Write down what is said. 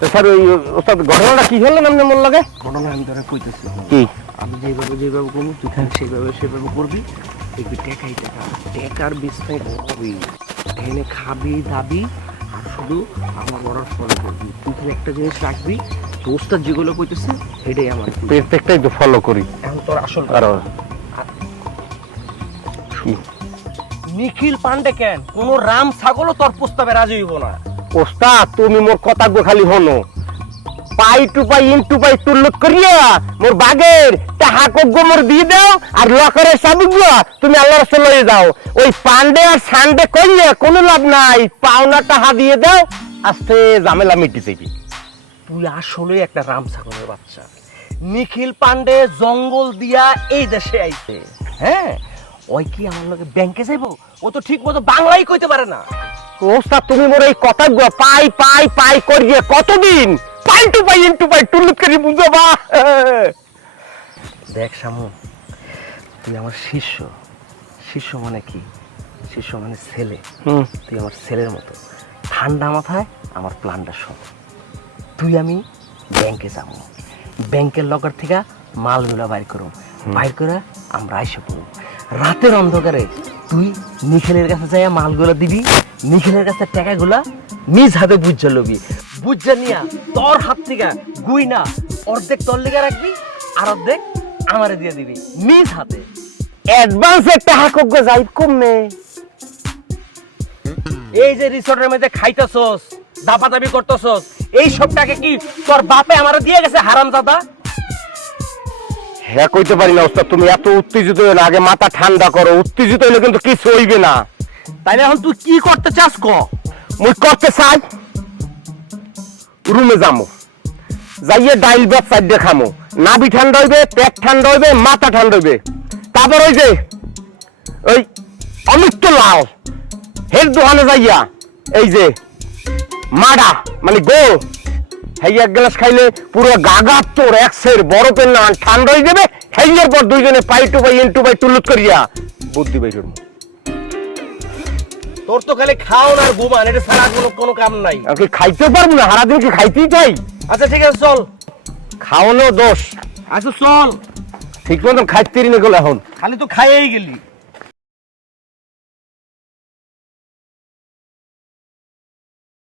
তো স্যার ওই ওস্তাদ ঘটনাটা কি হলো মন লাগে? ঘটনা আমি তোরা কইতেছি। কি? আমি যেভাবে যেভাবে করব তুই সেভাবে সেভাবে করবি। দেখবি টেকাই টাকা। টেকার এনে খাবি দাবি আর শুধু আমার বড় ফলো করবি। তুই একটা জিনিস রাখবি দোস্তার যেগুলো কইতেছে এটাই আমার প্রত্যেকটাই তো ফলো করি। এখন তোর আসল আর। নিখিল পান্ডে কেন? কোন রাম ছাগলও তোর প্রস্তাবে রাজি হইব না। ওস্তাদ, তুমি মোর কথা গো খালি হনো। পাই টু পাই, ইন টু পাই তুল্লুত করিয়া মোর বাগের টাহা কগ্য মোর দিয়ে দাও আর লকারের চাবি গুয়া তুমি আল্লাহর রাস্তা লয়ে যাও। ওই পান্ডে আর সান্ডে করিয়া কোনো লাভ নাই, পাওনা টাহা দিয়ে দাও। আস্তে ঝামেলা মিটি যাবি তুই আসলে একটা রাম ছাগলের বাচ্চা। নিখিল পান্ডে জঙ্গল দিয়া এই দেশে আইছে। হ্যাঁ ওই কি আমার লগে ব্যাংকে যাইবো? ও তো ঠিক মতো বাংলাই কইতে পারে না। ওস্তাদ তুমি মোর এই কথা পাই পাই পাই করিয়ে কতদিন? পাই টু পাই পাই করি দেখ শামু তুই আমার শিষ্য। শিষ্য মানে কি? শিষ্য মানে ছেলে। হুম। তুই আমার ছেলের মতো। ঠান্ডা মাথায় আমার প্ল্যানটা শোন। তুই আমি ব্যাংকে যাব। ব্যাংকের লকার থেকে মালগুলা বাইর করব বাইর করে আমরা আইসে পড়ব। রাতের অন্ধকারে তুই নিখিলের কাছে যাইয়া মালগুলো দিবি, নিখিলের কাছে টাকাগুলা নিজ হাতে বুঝা লবি। বুঝা নিয়া তোর হাত থেকে গুই না অর্ধেক তোর লিগা রাখবি, আর অর্ধেক আমারে দিয়ে দিবি, নিজ হাতে। অ্যাডভান্সের টাহা কগ্য যাই কমনে। এই যে রিসোর্টের মধ্যে খাইতেছস দাপা দাবি করতেছস, এই সবটাকে কি তোর বাপে আমারে দিয়ে গেছে হারাম দাদা হ্যাঁ কইতে পারি না ওস্তাদ তুমি এত উত্তেজিত হইলে আগে মাথা ঠান্ডা করো উত্তেজিত হইলে কিন্তু কিছু হইবে না। তাইলে এখন তুই কি করতে চাস ক? মুই করতে চাই রুমে যামু যাইয়ে ডাইল ভাত চাইডে খামু নাভি ঠান্ডা হইবে পেট ঠান্ডা হইবে মাথা ঠান্ডা হইবে। তারপর ওই যে ওই অমিত্য লাল হের দোকানে যাইয়া এই যে মাডা মানে গো হেই এক গ্লাস খাইলে পুরো গাগা তোর এক সের বরফের না ঠান্ডা হয়ে যাবে হেইয়ের পর দুইজনে পাই টু পাই ইন টু পাই তুলুত করিয়া বুদ্ধি বের তোর তো খালি খাওন আর ঘুমান এটা আর কোনো কোনো কাম নাই। কি খাইতে পারব না? সারাদিন কি খাইতেই চাই? আচ্ছা ঠিক আছে চল। খাওয়ানো দোষ। আচ্ছা চল। ঠিক মতন খাইতে নি গেল এখন। খালি তো খাইয়েই গেলি।